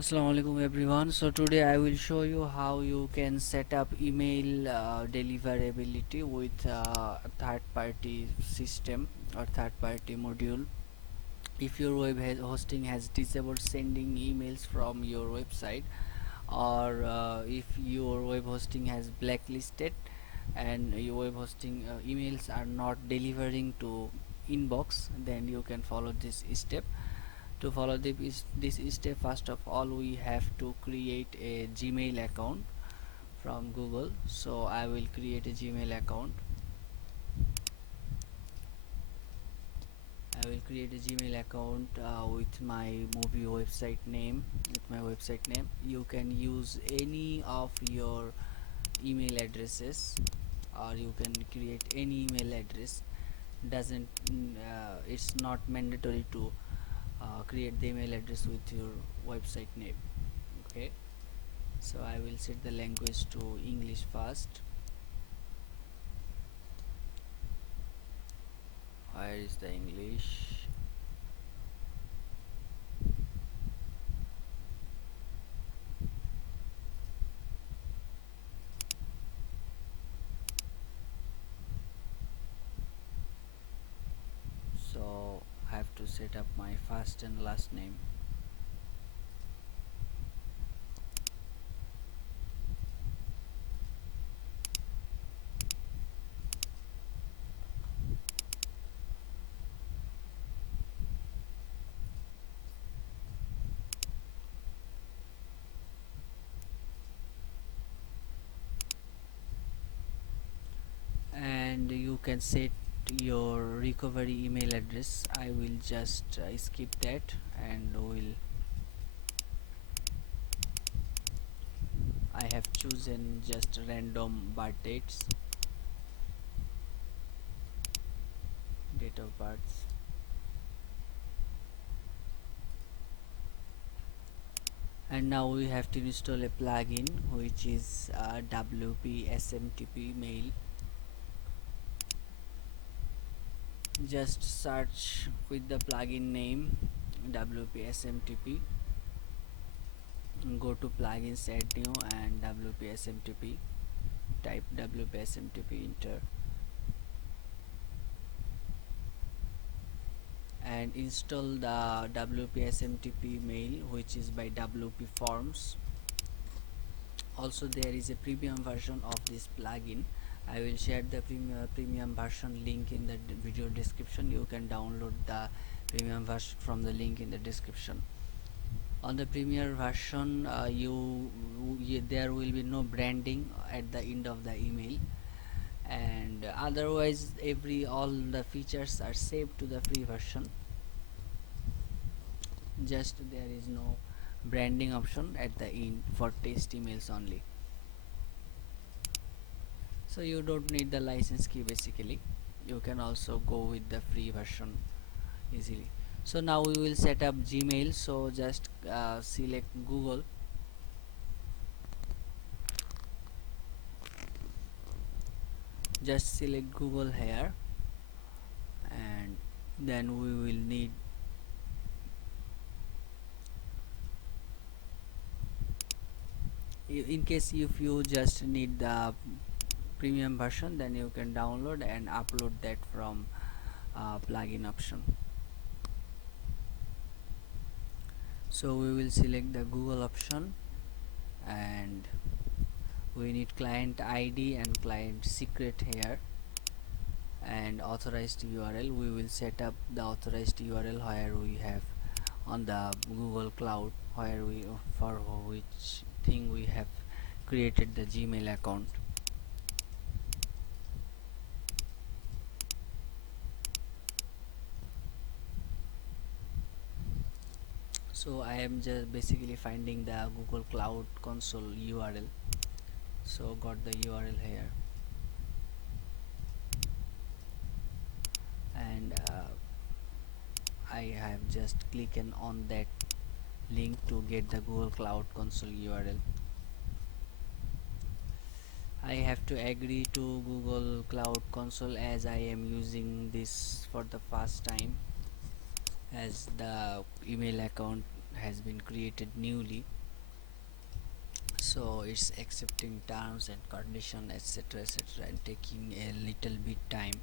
Assalamu alaikum everyone. So today I will show you how you can set up email deliverability with third party system or third party module. If your hosting has disabled sending emails from your website, or if your web hosting has blacklisted and your web hosting emails are not delivering to inbox, then you can follow this step. To follow this step, first of all we have to create a Gmail account from Google. So I will create a Gmail account. I will create a Gmail account with my movie website name. You can use any of your email addresses, or you can create any email address. Doesn't It's not mandatory to create the email address with your website name. Okay, so I will set the language to English first. Where is the English? So I have to set up my first and last name. And you can set your recovery email address. I will just skip that, and will I have chosen just random birth dates, date of birth. And now we have to install a plugin which is WP SMTP mail. Just search with the plugin name WP SMTP, go to plugins, add new, and WP SMTP. Type WP SMTP, enter, and install the WP SMTP mail, which is by WP Forms. Also, there is a premium version of this plugin. I will share the premium version link in the video description. You can download the premium version from the link in the description. On the premium version, there will be no branding at the end of the email, and otherwise all the features are saved to the free version. Just there is no branding option at the end for test emails only. So you don't need the license key. Basically you can also go with the free version easily. So now we will set up Gmail. So just select Google, just select Google here, and then we will need in case if you just need the premium version, then you can download and upload that from plugin option. So we will select the Google option, and we need client ID and client secret here, and authorized URL. We will set up the authorized URL where we have on the Google Cloud, where we for which thing we have created the Gmail account. So I am just basically finding the Google Cloud Console URL. So got the URL here, and I have just clicked on that link to get the Google Cloud Console URL. I have to agree to Google Cloud Console as I am using this for the first time, as the email account has been created newly, so it's accepting terms and condition, etc., etc., and taking a little bit time.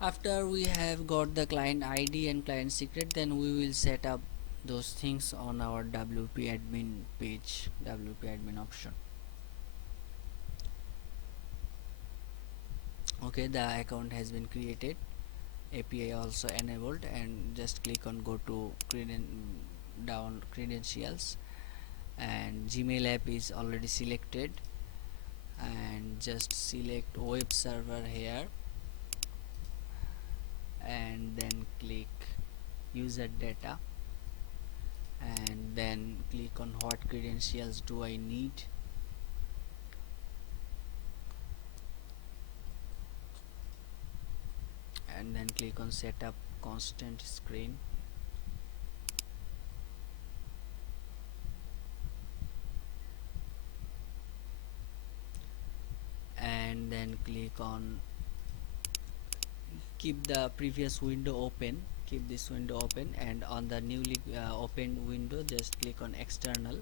After we have got the client ID and client secret, then we will set up those things on our WP admin page, WP admin option. Okay, the account has been created, API also enabled, and just click on go to down credentials, and Gmail app is already selected, and just select web server here, and then click user data, and then click on what credentials do I need, and then click on setup constant screen, and then click on keep the previous window open, keep this window open, and on the newly opened window just click on external,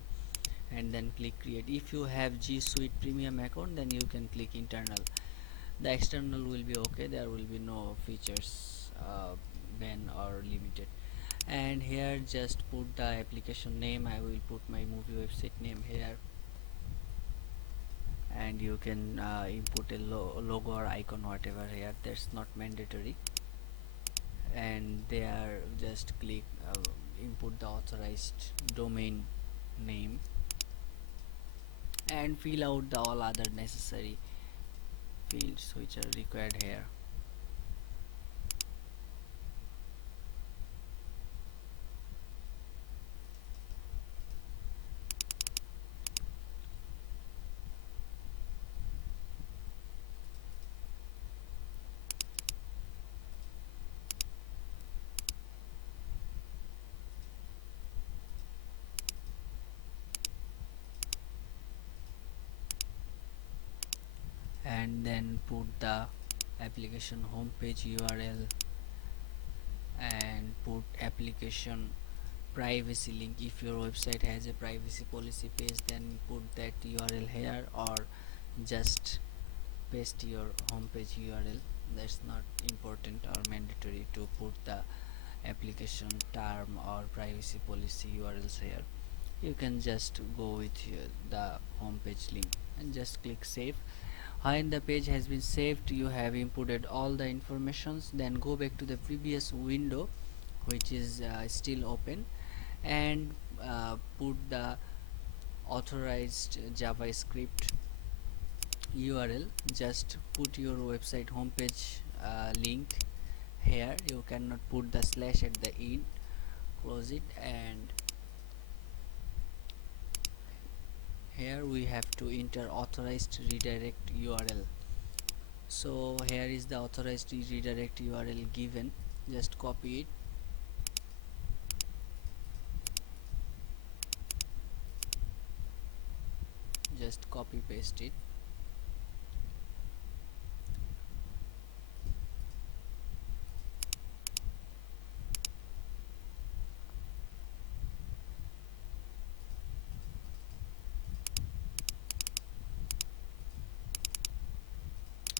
and then click create. If you have G Suite premium account, then you can click internal. The external will be okay, there will be no features ban or limited. And here just put the application name. I will put my movie website name here, and you can input a logo or icon, whatever here, that's not mandatory. And there just click input the authorized domain name, and fill out the all other necessary fields which are required here. And then put the application homepage URL, and put application privacy link. If your website has a privacy policy page, then put that URL here, or just paste your homepage URL. That's not important or mandatory to put the application term or privacy policy URLs here. You can just go with the homepage link and just click save. When the page has been saved, you have inputted all the informations. Then go back to the previous window which is still open, and put the authorized JavaScript URL. Just put your website homepage link here. You cannot put the slash at the end. Close it, and here we have to enter authorized redirect URL. So here is the authorized redirect URL given. Just copy it, just copy paste it,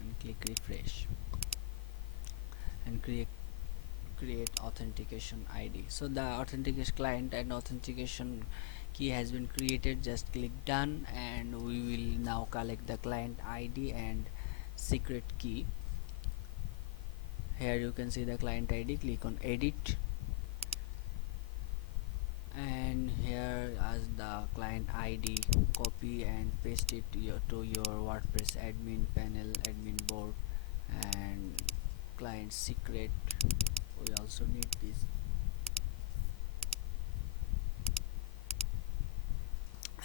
and click refresh, and create authentication ID. So the authentication client and authentication key has been created. Just click done, and we will now collect the client ID and secret key. Here you can see the client ID. Click on edit, and here as the client ID, copy and paste it to your WordPress admin panel, admin board, and client secret. We also need this,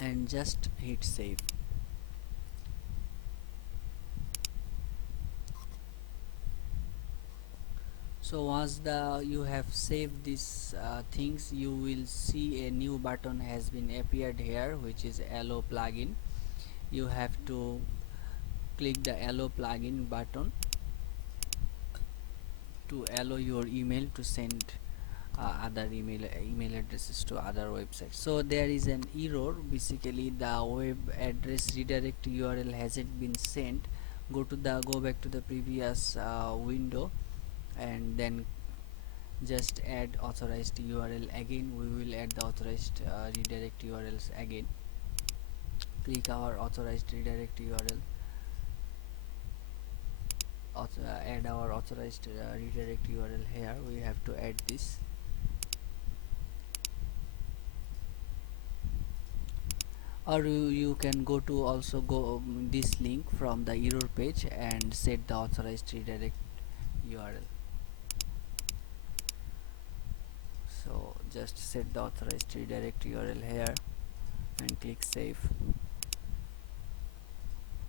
and just hit save. So once you have saved these things, you will see a new button has been appeared here, which is allow plugin. You have to click the allow plugin button to allow your email to send other email addresses to other websites. So there is an error. Basically the web address redirect URL hasn't been sent. Go back to the previous window, and then just add authorized URL again. We will add the authorized redirect URLs again. Click our authorized redirect URL, add our authorized redirect URL. Here we have to add this, or you can go to also go this link from the error page and set the authorized redirect URL. So just set the authorized redirect URL here and click save.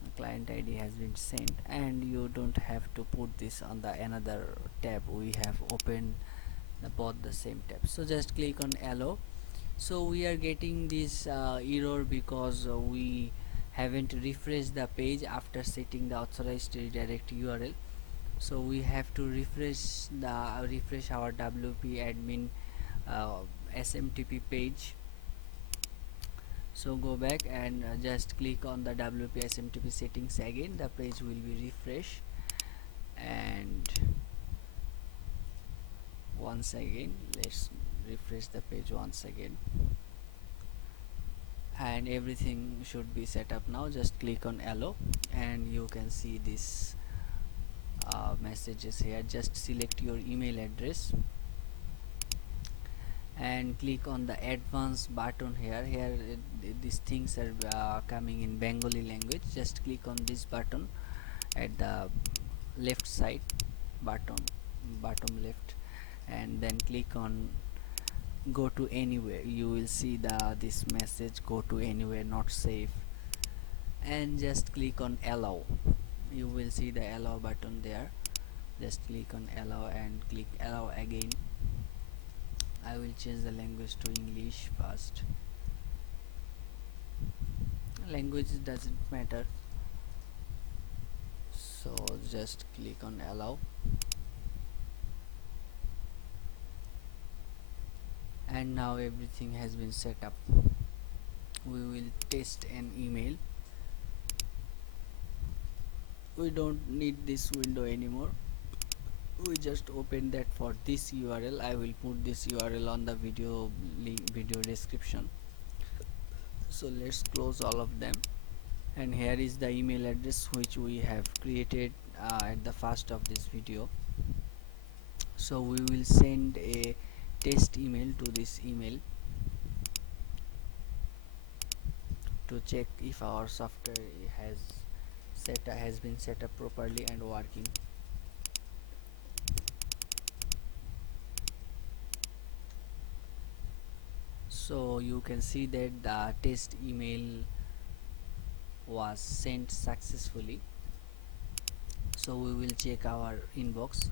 The client ID has been sent, and you don't have to put this on the another tab. We have opened both the same tabs. So just click on allow. So we are getting this error because we haven't refreshed the page after setting the authorized redirect URL. So we have to refresh our WP admin uh, SMTP page. So go back and just click on the WP SMTP settings again. The page will be refreshed, and once again let's refresh the page once again, and everything should be set up now. Just click on allow and you can see this messages here. Just select your email address and click on the advanced button here. These things are coming in Bengali language. Just click on this button at the left side, bottom left, and then click on go to anywhere. You will see this message, go to anywhere not safe, and just click on allow. You will see the allow button there. Just click on allow and click allow again. I will change the language to English first. Language doesn't matter, so just click on allow, and now everything has been set up. We will test an email. We don't need this window anymore. We just open that for this URL. I will put this URL on the video description. So let's close all of them, and here is the email address which we have created at the first of this video. So we will send a test email to this email to check if our software has been set up properly and working. So you can see that the test email was sent successfully. So we will check our inbox.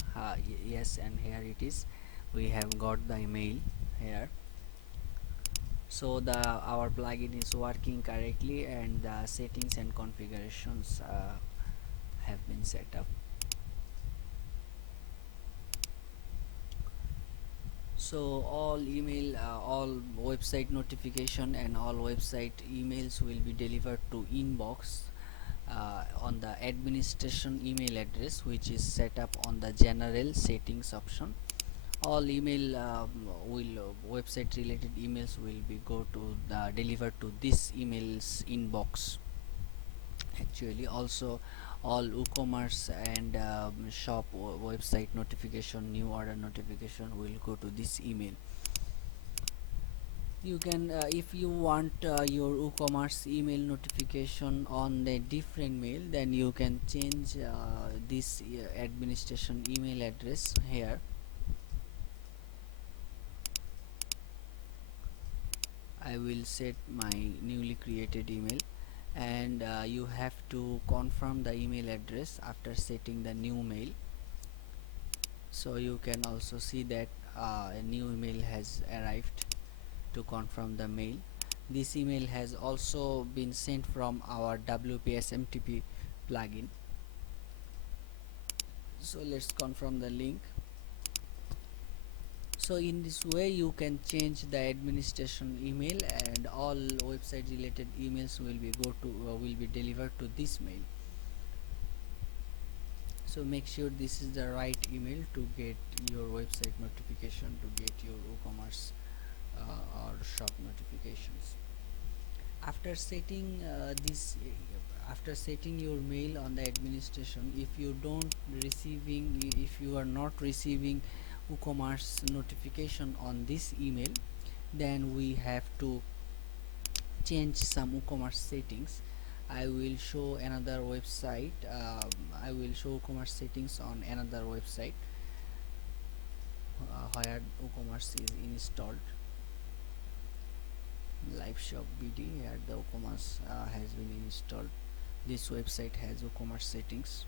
Yes, and here it is. We have got the email here. So our plugin is working correctly, and the settings and configurations have been set up. So all website notification and all website emails will be delivered to inbox on the administration email address, which is set up on the general settings option. All website related emails will be delivered to this emails inbox. Actually also all WooCommerce and shop website notification, new order notification will go to this email. You can if you want your WooCommerce email notification on a different mail, then you can change this administration email address here. I will set my newly created email, and you have to confirm the email address after setting the new mail. So you can also see that a new email has arrived to confirm the mail. This email has also been sent from our WPSMTP plugin. So let's confirm the link. So in this way you can change the administration email, and all website related emails will be delivered to this mail. So make sure this is the right email to get your website notification, to get your WooCommerce or shop notifications. After setting this after setting your mail on the administration, if you are not receiving WooCommerce notification on this email, then we have to change some WooCommerce settings. I will show another website. I will show WooCommerce settings on another website where WooCommerce is installed. Live shop BD, here the WooCommerce has been installed. This website has WooCommerce settings.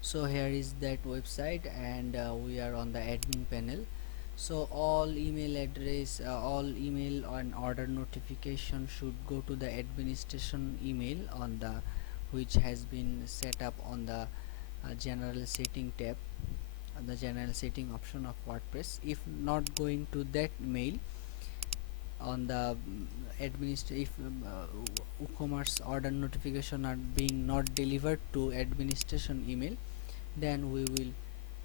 So here is that website, and we are on the admin panel. So all email and order notification should go to the administration email on the which has been set up on the general setting tab, the general setting option of WordPress. If not going to that mail on the if WooCommerce order notification are being not delivered to administration email, then we will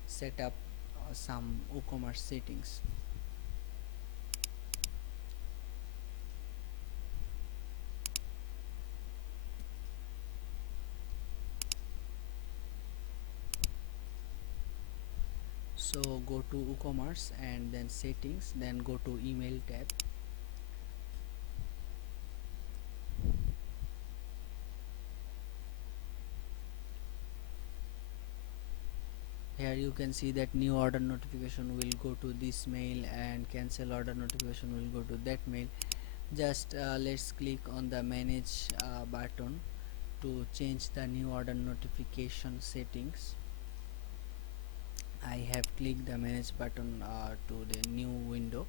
set up some WooCommerce settings. So go to WooCommerce and then settings, then go to email tab. Here you can see that new order notification will go to this mail and cancel order notification will go to that mail. Just let's click on the manage button to change the new order notification settings. I have clicked the manage button to the new window.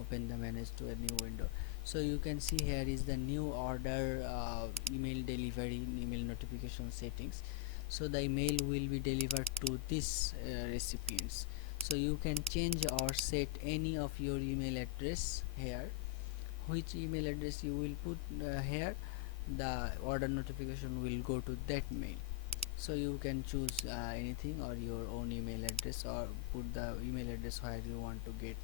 Open the manage to a new window. So you can see here is the new order email delivery, email notification settings. So the email will be delivered to this recipients. So you can change or set any of your email address here. Which email address you will put here, the order notification will go to that mail. So you can choose anything or your own email address, or put the email address where you want to get